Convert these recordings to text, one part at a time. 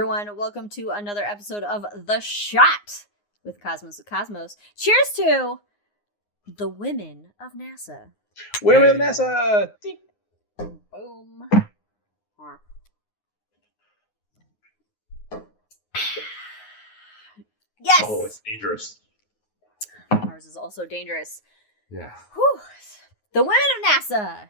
everyone. Welcome to another episode of The Shot with Cosmos. Cheers to the women of NASA. Women of NASA! Boom. Yes! Oh, it's dangerous. Ours is also dangerous. Yeah. Whew. The women of NASA.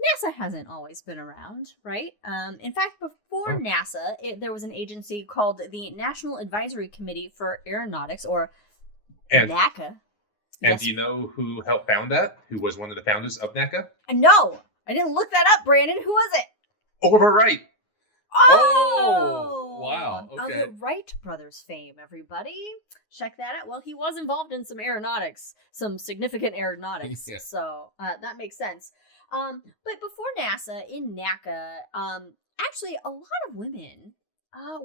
NASA hasn't always been around, right? In fact, before NASA, there was an agency called the National Advisory Committee for Aeronautics, or NACA. And do you know who helped found that? Who was one of the founders of NACA? No, I didn't look that up, Brandon. Who was it? Oliver Wright. Oh, wow. Okay. The Wright brothers fame, everybody. Check that out. Well, he was involved in some aeronautics, some significant aeronautics. Yeah. So that makes sense. But before NASA, in NACA, actually a lot of women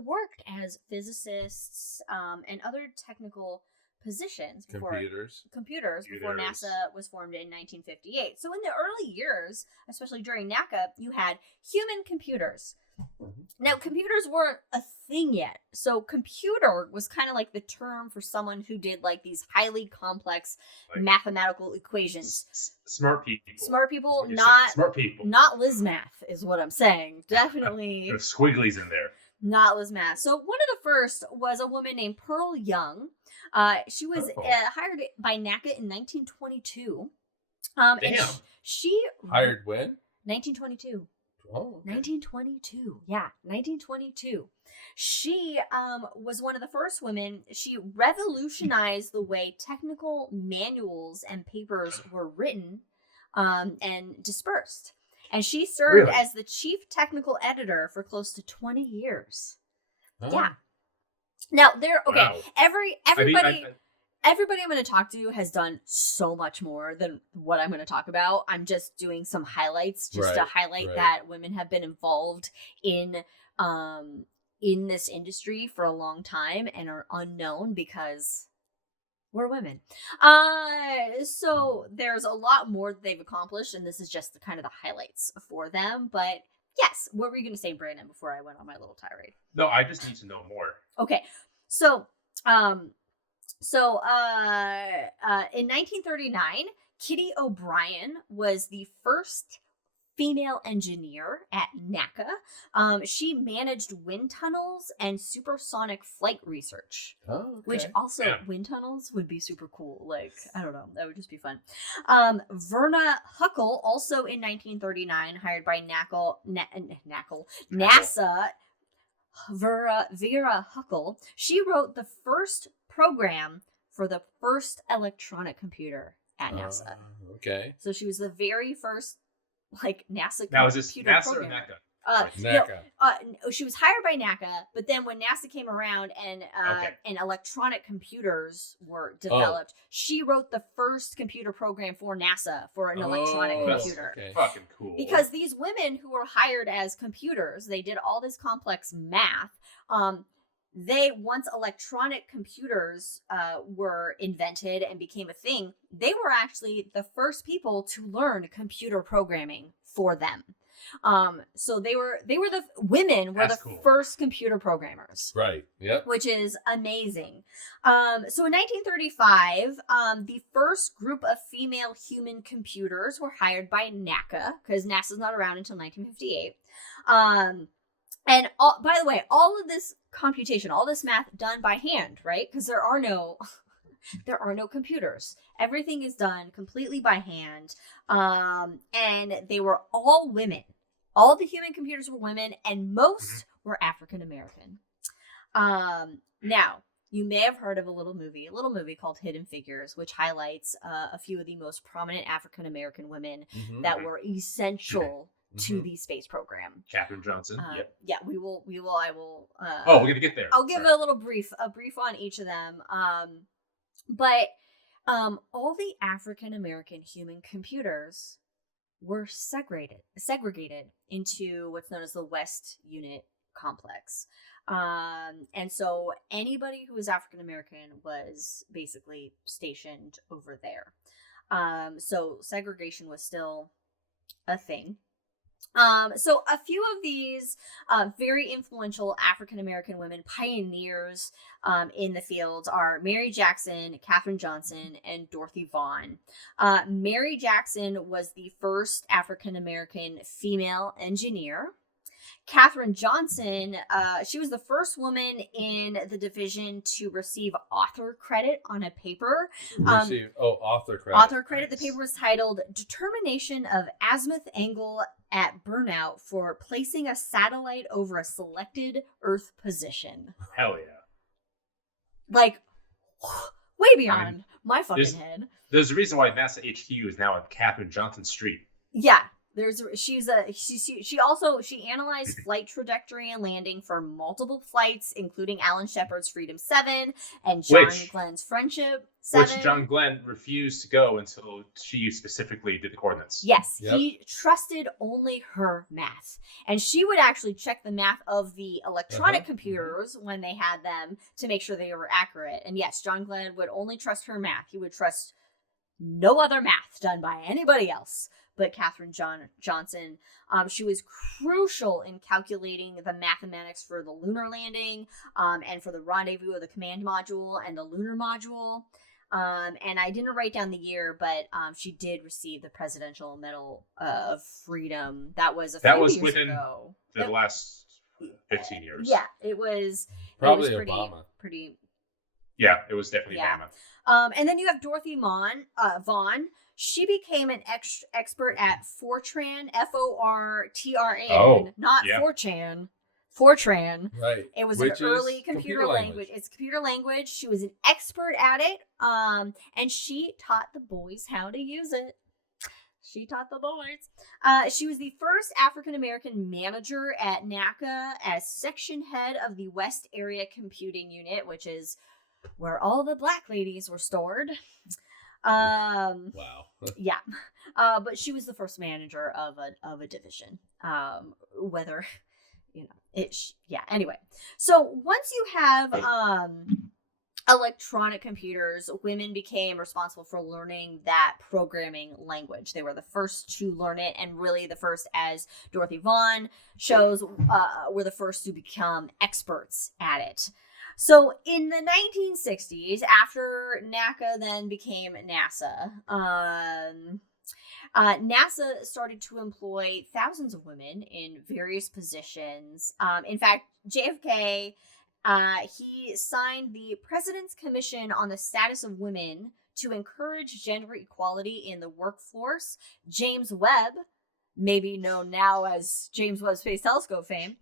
worked as physicists and other technical positions before computers before NASA was formed in 1958. So in the early years, especially during NACA, you had human computers. Now, computers weren't a thing yet. So computer was kind of like the term for someone who did like these highly complex mathematical equations. Smart people. Smart people, not smart people. Not Liz Math is what I'm saying. Definitely. There's squigglies in there. Not Liz Math. So one of the first was a woman named Pearl Young. She was hired by NACA in 1922. Damn. And she hired when? 1922. Oh, okay. 1922. Yeah, 1922. She was one of the first women. She revolutionized the way technical manuals and papers were written and dispersed. And she served as the chief technical editor for close to 20 years. Oh. Yeah. Now, wow. Everybody I'm going to talk to has done so much more than what I'm going to talk about. I'm just doing some highlights to highlight that women have been involved in this industry for a long time and are unknown because we're women. So there's a lot more that they've accomplished, and this is just the kind of the highlights for them. But yes, what were you going to say, Brandon, before I went on my little tirade? No, I just need to know more. Okay, so in 1939, Kitty O'Brien was the first female engineer at NACA. She managed wind tunnels and supersonic flight research. Oh, okay. Which also, wind tunnels would be super cool. Like, I don't know, that would just be fun. Verna Huckle, also in 1939, hired by NASA. Vera Huckle, she wrote the first program for the first electronic computer at NASA. Okay. So she was the very first, NASA now, is this NASA program. or NACA? NACA. She was hired by NACA, but then when NASA came around and electronic computers were developed, she wrote the first computer program for NASA for an electronic computer. Okay. Fucking cool. Because these women who were hired as computers, they did all this complex math. Once electronic computers were invented and became a thing, they were actually the first people to learn computer programming for them. So the women were first computer programmers. Right. Yep. Which is amazing. So in 1935, the first group of female human computers were hired by NACA, because NASA's not around until 1958. And by the way, all of this computation, all this math done by hand, right? Because there are no computers. Everything is done completely by hand. And they were all women. All the human computers were women, and most were African American. Now, you may have heard of a little movie called Hidden Figures, which highlights a few of the most prominent African American women that were essential to the space program. Katherine Johnson. Yeah, I will. We're gonna get there. I'll give a brief on each of them. But all the African American human computers were segregated into what's known as the West Unit Complex. And so anybody who was African American was basically stationed over there. So segregation was still a thing. So a few of these very influential African-American women pioneers in the field are Mary Jackson, Katherine Johnson, and Dorothy Vaughan. Mary Jackson was the first African-American female engineer. Katherine Johnson, she was the first woman in the division to receive author credit on a paper. Author credit. Author credit. The paper was titled Determination of Azimuth Angle at Burnout for Placing a Satellite Over a Selected Earth Position. Hell yeah. Like, way beyond my fucking head. There's a reason why NASA HQ is now on Katherine Johnson Street. Yeah. She analyzed flight trajectory and landing for multiple flights, including Alan Shepard's Freedom 7 and John Glenn's Friendship 7. Which John Glenn refused to go until she specifically did the coordinates. Yes, he trusted only her math. And she would actually check the math of the electronic computers when they had them to make sure they were accurate. And yes, John Glenn would only trust her math. He would trust no other math done by anybody else but Katherine Johnson. She was crucial in calculating the mathematics for the lunar landing and for the rendezvous of the command module and the lunar module. And I didn't write down the year, but she did receive the Presidential Medal of Freedom. That was within ago. The last 15 years. Yeah, it was probably Obama. Yeah, it was definitely Obama. And then you have Dorothy Vaughan. She became an expert at Fortran, Fortran, not 4chan. Fortran. Right. It was an early computer language. It's computer language. She was an expert at it. And she taught the boys how to use it. She taught the boys. She was the first African-American manager at NACA as section head of the West Area Computing Unit, which is where all the black ladies were stored. Wow. Yeah. But she was the first manager of a division. Anyway. So once you have electronic computers, women became responsible for learning that programming language. They were the first to learn it, and really the first, as Dorothy Vaughan shows, were the first to become experts at it. So in the 1960s, after NACA then became NASA, NASA started to employ thousands of women in various positions. In fact, JFK, he signed the President's Commission on the Status of Women to encourage gender equality in the workforce. James Webb, maybe known now as James Webb Space Telescope fame,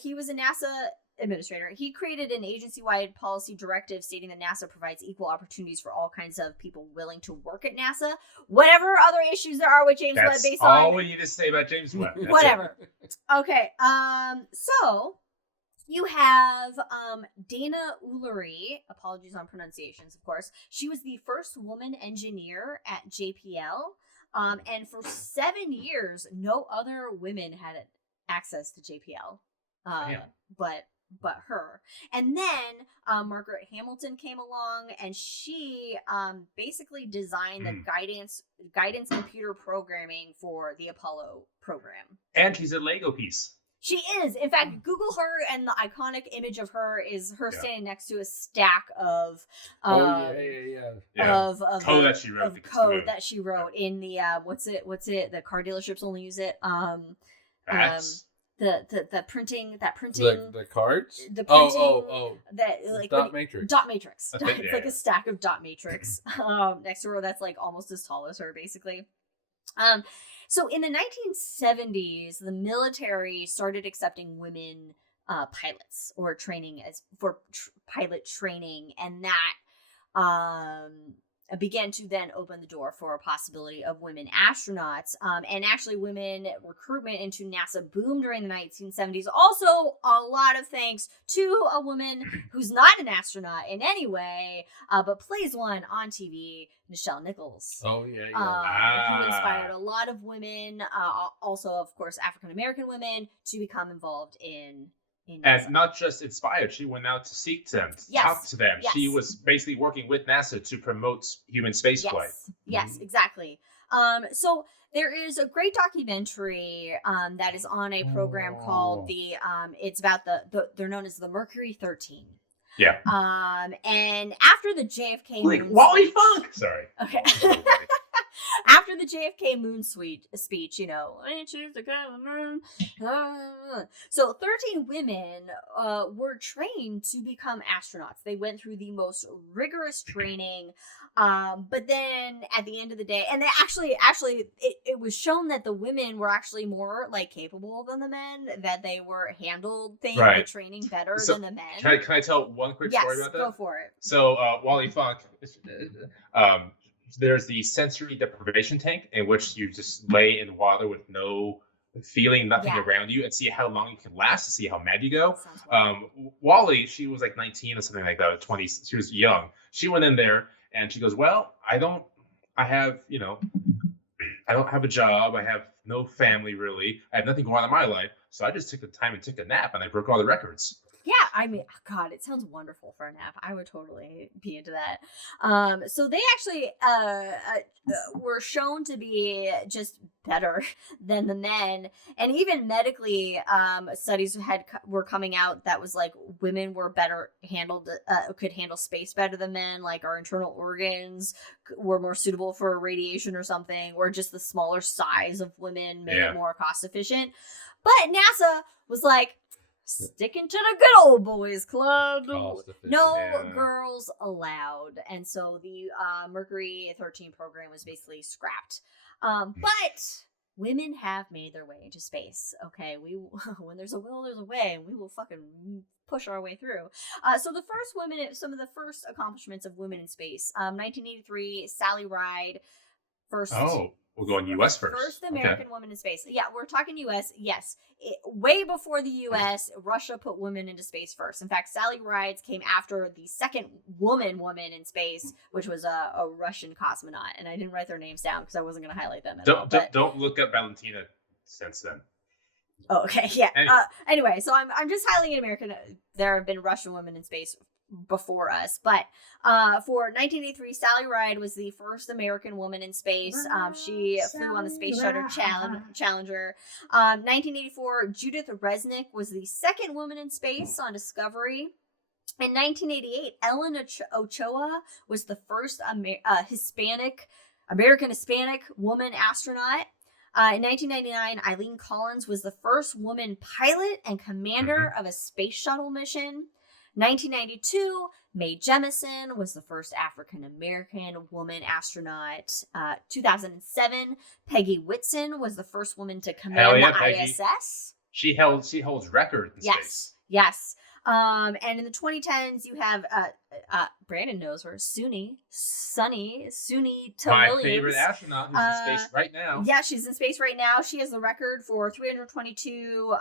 he was a NASA administrator. He created an agency-wide policy directive stating that NASA provides equal opportunities for all kinds of people willing to work at NASA. Whatever other issues there are with James Webb based on... That's all we need to say about James Webb. Whatever. Okay. So you have Dana Ullery. Apologies on pronunciations, of course. She was the first woman engineer at JPL. And for 7 years, no other women had access to JPL. But her. And then Margaret Hamilton came along, and she basically designed the guidance computer programming for the Apollo program. And she's a Lego piece. She is. In fact, Google her, and the iconic image of her is her standing next to a stack of code that she wrote. That she wrote in the what's it? The car dealerships only use it. The printing the cards, the printing that like dot matrix. It's like a stack of dot matrix next to her that's like almost as tall as her, basically. So in the 1970s, the military started accepting women pilots or training for pilot training, and that began to then open the door for a possibility of women astronauts. And actually women recruitment into NASA boomed during the 1970s. Also, a lot of thanks to a woman who's not an astronaut in any way, but plays one on TV, Nichelle Nichols. Oh, yeah. Who inspired a lot of women, also, of course, African-American women, to become involved in NASA. And not just inspired, she went out to seek them, to talk to them. Yes. She was basically working with NASA to promote human spaceflight. Yes, exactly. So there is a great documentary that is on a program called it's about they're known as the Mercury 13. Yeah. And after the JFK like moon Wally speech, Funk. Sorry. Okay. After the JFK moon speech, I choose to go to the moon. So 13 women were trained to become astronauts. They went through the most rigorous training. But then at the end of the day, and they actually it was shown that the women were actually more like capable than the men, that they were handled the training better than the men. Can I tell one quick story about that? Yes, go for it. So Wally Funk, there's the sensory deprivation tank in which you just lay in water with no feeling, nothing around you, and see how long you can last, to see how mad you go. Wally, she was like 19 or something like that, 20. She was young. She went in there and she goes, well, I don't have a job. I have no family, really. I have nothing going on in my life. So I just took the time and took a nap, and I broke all the records. Yeah, I mean, God, it sounds wonderful for a nap. I would totally be into that. So they actually were shown to be just better than the men, and even medically, studies were coming out that was like women were better handled, could handle space better than men. Like our internal organs were more suitable for radiation or something, or just the smaller size of women made it more cost efficient. But NASA was like, sticking to the good old boys club. No girls allowed. And so the Mercury 13 program was basically scrapped. But women have made their way into space. Okay, when there's a will, there's a way, and we will fucking push our way through. So the first women, some of the first accomplishments of women in space. 1983, Sally Ride. First. Oh. We'll go on U.S. first. First American woman in space. Yeah, we're talking U.S. Yes. Way before the U.S., Russia put women into space first. In fact, Sally Ride came after the second woman in space, which was a Russian cosmonaut. And I didn't write their names down because I wasn't going to highlight them at all. Don't look up Valentina since then. Oh, okay, yeah. Anyway, so I'm just highlighting American. There have been Russian women in space before us, but for 1983, Sally Ride was the first American woman in space. She flew on the Space Shuttle Challenger. 1984, Judith Resnick was the second woman in space on Discovery. In 1988, Ellen Ochoa was the first American Hispanic woman astronaut. In 1999, Eileen Collins was the first woman pilot and commander of a space shuttle mission. 1992, Mae Jemison was the first African-American woman astronaut. 2007, Peggy Whitson was the first woman to command the ISS. She holds record in space. Yes. And in the 2010s, you have Brandon knows her, Suni to my Williams. favorite astronaut who's in space right now. Yeah, she's in space right now. She has the record for 322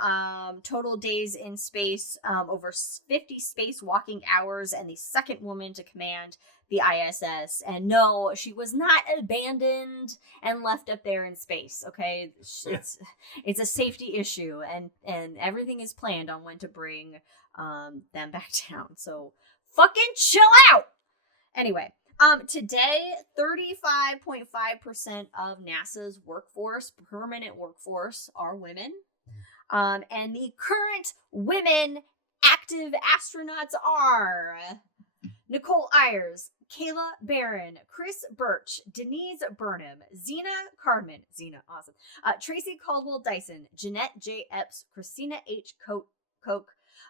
total days in space, over 50 spacewalking hours, and the second woman to command the ISS. And no, she was not abandoned and left up there in space. Okay, it's a safety issue, and everything is planned on when to bring them back down. So fucking chill out. Anyway, today 35.5% of NASA's permanent workforce, are women. And the current women active astronauts are Nicole Ayers, Kayla Barron, Chris Birch, Denise Burnham, Zena Cardman, awesome, Tracy Caldwell Dyson, Jeanette J. Epps, Christina H. Koch,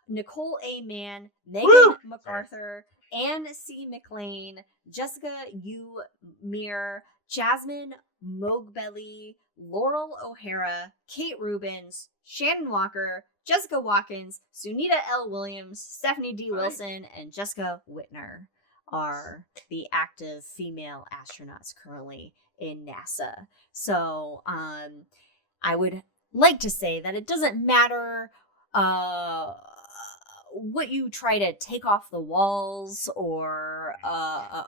Nicole A. Mann, Megan MacArthur, Anne C. McLean, Jessica U. Meir, Jasmine Mogbelli, Laurel O'Hara, Kate Rubens, Shannon Walker, Jessica Watkins, Sunita L. Williams, Stephanie D. Wilson, and Jessica Whitner are the active female astronauts currently in NASA. So I would like to say that it doesn't matter what you try to take off the walls or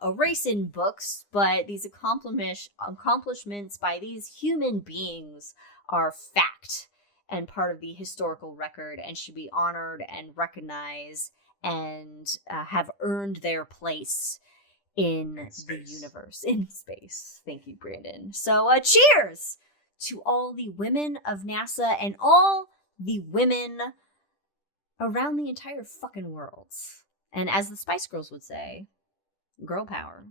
erase in books, but these accomplishments by these human beings are fact and part of the historical record and should be honored and recognized and have earned their place in the universe, in space. Thank you, Brandon. So cheers to all the women of NASA and all the women around the entire fucking world. And as the Spice Girls would say, girl power.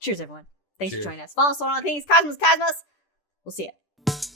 Cheers, everyone. Thanks for joining us. Follow us on all things Cosmos. We'll see you.